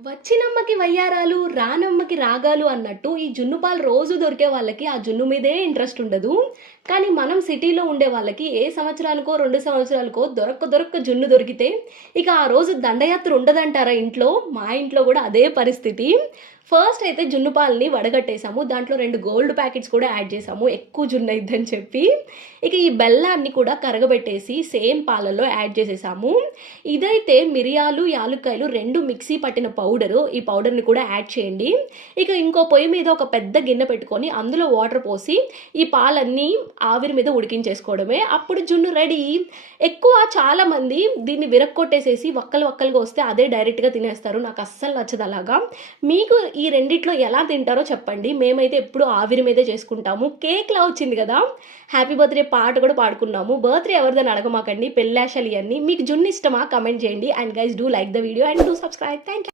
వచ్చినమ్మకి వయ్యారాలు, రానమ్మకి రాగాలు అన్నట్టు ఈ జున్ను పాలు రోజు దొరికే వాళ్ళకి ఆ జున్ను మీదే ఇంట్రెస్ట్ ఉండదు. కానీ మనం సిటీలో ఉండే వాళ్ళకి ఏ సంవత్సరానికో, 2 సంవత్సరాలకో దొరక్క జున్ను దొరికితే ఇక ఆ రోజు దండయాత్ర ఉండదంటారా ఇంట్లో? మా ఇంట్లో గూడా అదే పరిస్థితి. ఫస్ట్ అయితే జున్ను పాలని వడగట్టేసాము. దాంట్లో 2 గోల్డ్ ప్యాకెట్స్ కూడా యాడ్ చేసాము. ఎక్కువ జున్ను అయిద్దని చెప్పి. ఇక ఈ బెల్లాన్ని కూడా కరగబెట్టేసి సేమ్ పాలల్లో యాడ్ చేసేసాము. ఇదైతే మిరియాలు, యాలుక్కాయలు 2 మిక్సీ పట్టిన పౌడరు. ఈ పౌడర్‌ని కూడా యాడ్ చేయండి. ఇక ఇంకో పొయ్యి మీద ఒక పెద్ద గిన్నె పెట్టుకొని అందులో వాటర్ పోసి ఈ పాలన్నీ ఆవిరి మీద ఉడికించేసుకోవడమే. అప్పుడు జున్ను రెడీ. చాలామంది దీన్ని విరగ్గొట్టేసేసి వక్కలుగా వస్తే అదే డైరెక్ట్‌గా తినేస్తారు. నాకు అస్సలు నచ్చదు అలాగా. మీకు ఈ రెండిట్లో ఎలా తింటారో చెప్పండి. మేమైతే ఎప్పుడు ఆవిరి మీదే చేసుకుంటాము. కేక్‌లా వచ్చింది కదా! హ్యాపీ బర్త్‌డే పాట కూడా పాడుకున్నాము. బర్త్‌డే ఎవరిదని అడగమాకండి. పెళ్ళాషాలు ఇయన్నీ. మీకు జున్ను ఇష్టమా? కామెంట్ చేయండి. And guys do like the video and do subscribe. Thank you.